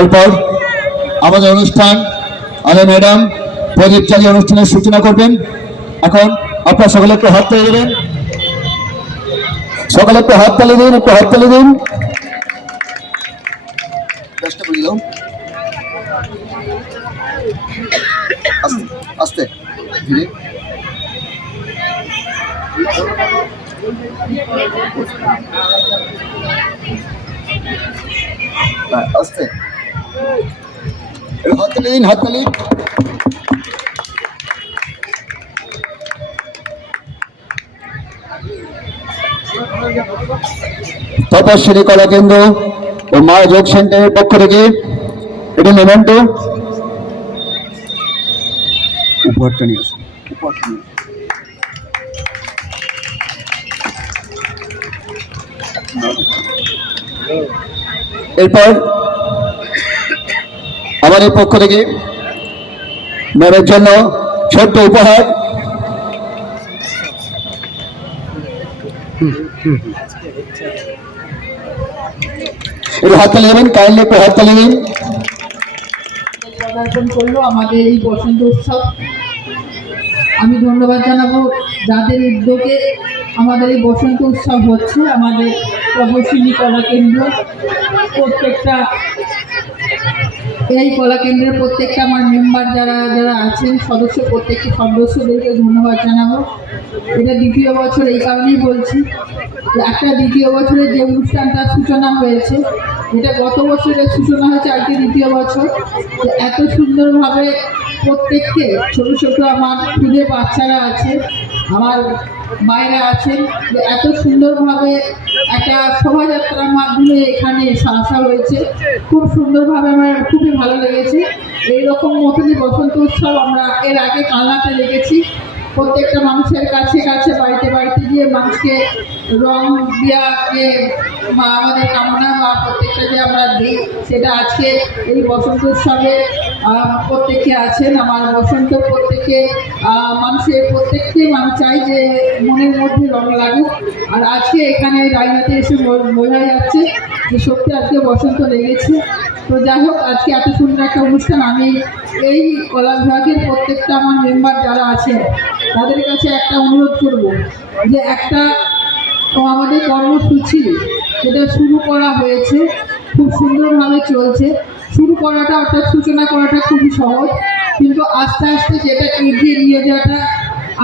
এরপর আমাদের অনুষ্ঠান আলে ম্যাডাম প্রদীপ জ্বালিয়ে অনুষ্ঠানের সূচনা করবেন। এখন আপনারা সকলে একটু হাত তালি দেবেন, সকলে একটু হাত তালি দিন, একটু হাত তালি দিন। আস্তে ধীরে আস্তে হাততালি দিন, হাততালি। তপস্বী কলা কেন্দ্র ও মা যোগ সেন্টারের পক্ষ থেকে এটি মেমেন্টো উপহারটা নিয়ে আসুন। এরপর আমাদের পক্ষ থেকে ম্যামের জন্য ছোট্ট উপহার। একটু হাততালি দেবেন, কাইন্ডলি একটু হাততালি দিন। করলো আমাদের এই বসন্ত উৎসব। আমি ধন্যবাদ জানাবো যাদের উদ্যোগে আমাদের এই বসন্ত উৎসব হচ্ছে। আমাদের তপস্বিনী কলা কেন্দ্র প্রত্যেকটা, এই কলা কেন্দ্রের প্রত্যেকটা আমার মেম্বার যারা যারা আছেন সদস্য, প্রত্যেকটি সদস্যদেরকে ধন্যবাদ জানাবো। এটা দ্বিতীয় বছর, এই কারণেই বলছি একটা দ্বিতীয় বছরের যে অনুষ্ঠানটার সূচনা হয়েছে, এটা গত বছরের সূচনা হয়েছে, আজকে দ্বিতীয় বছর। এত সুন্দরভাবে প্রত্যেককে ছোটো ছোটো আমার খুদে বাচ্চারা আছে, আমার মায়েরা আছেন, এত সুন্দরভাবে একটা শোভাযাত্রার মাধ্যমে এখানে আসা হয়েছে। খুব সুন্দরভাবে আমার খুবই ভালো লেগেছে। এইরকম মতনই বসন্ত উৎসব আমরা এর আগে কালনাতে লেগেছি। প্রত্যেকটা মানুষের কাছে কাছে বাড়িতে বাড়িতে গিয়ে মানুষকে রং দিয়ে আমাদের কামনা বা প্রত্যেকটা যে আমরা দিই, সেটা আজকে এই বসন্ত উৎসবে প্রত্যেকে আছেন। আমার বসন্ত প্রত্যেকে মানুষের প্রত্যেককেই মানুষ চাই যে মনের মধ্যে রং লাগুক। আর আজকে এখানে রায়নাতে এসে বোঝা যাচ্ছে যে সত্যি আজকে বসন্ত লেগেছে। তো যাই হোক, আজকে এত সুন্দর একটা অনুষ্ঠান। আমি এই কলা বিভাগের প্রত্যেকটা আমার মেম্বার যারা আছে তাদের কাছে একটা অনুরোধ করব যে একটা আমাদের কর্মসূচি যেটা শুরু করা হয়েছে, খুব সুন্দরভাবে চলছে। শুরু করাটা অর্থাৎ সূচনা করাটা খুবই সহজ, কিন্তু আস্তে আস্তে যেটা এগিয়ে নিয়ে যাওয়াটা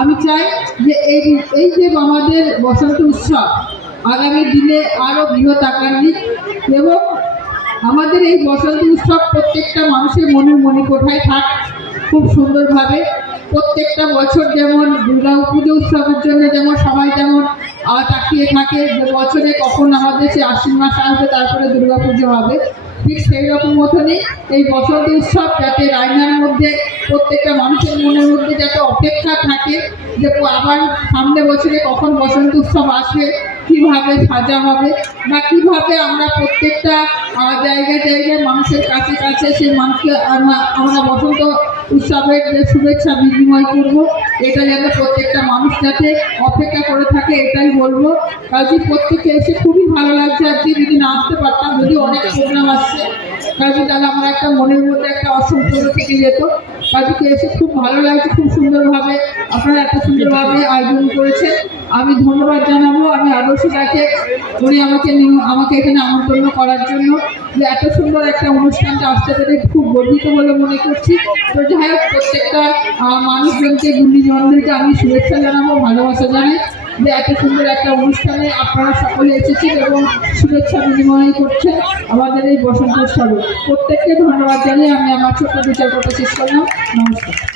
আমি চাই যে এই যে আমাদের বসন্ত উৎসব আগামী দিনে আরও বৃহৎ আকার নিক এবং আমাদের এই বসন্ত উৎসব প্রত্যেকটা মানুষের মনে কোঠায় থাক খুব সুন্দরভাবে। প্রত্যেকটা বছর যেমন দুর্গা পুজো উৎসবের জন্য যেমন সবাই যেমন তাকিয়ে থাকে যে বছরে কখন আমাদের সে আশ্বিন মাস আসবে, তারপরে দুর্গা পুজো হবে, ঠিক সেই রকম মতনই এই বসন্ত উৎসব যাতে রায়নার মধ্যে প্রত্যেকটা মানুষের মনের মধ্যে যাতে অপেক্ষা থাকে যে আবার সামনে বছরে কখন বসন্ত উৎসব আসবে, কীভাবে সাজা হবে বা কীভাবে আমরা প্রত্যেকটা জায়গায় জায়গায় মানুষের কাছে কাছে সেই মানুষকে আমরা বসন্ত উৎসবের যে শুভেচ্ছা বিনিময় করবো, এটা যেন প্রত্যেকটা মানুষ যাতে অপেক্ষা করে থাকে, এটাই বলবো। কাজে প্রত্যেকে এসে খুবই ভালো লাগছে। আজকে যদি না আসতে পারতাম, যদি অনেক প্রোগ্রাম আসছে, কাজে তাহলে আমার একটা মনের মধ্যে একটা অসন্তোষ থেকে যেত। কাজকে এসে খুব ভালো লাগছে, খুব সুন্দরভাবে আপনারা এত সুন্দরভাবে আয়োজন করেছেন। আমি ধন্যবাদ জানাবো আমি আদর্শটাকে, উনি আমাকে এখানে আমন্ত্রণ করার জন্য, যে এত সুন্দর একটা অনুষ্ঠানটা আসতে পেরে খুব গর্বিত বলে মনে করছি। তো যাই হোক, প্রত্যেকটা মানুষজনকে, গুণীজনদেরকে আমি শুভেচ্ছা জানাবো, ভালোবাসা জানাই। যে এত সুন্দর একটা অনুষ্ঠানে আপনারা সকলে এসেছেন এবং শুভেচ্ছা বিনিময় করছেন আমাদের এই বসন্ত উৎসবে। প্রত্যেককে ধন্যবাদ জানিয়ে আমি আমার ছোট্ট বিচার করতে শেষ করলাম। নমস্কার।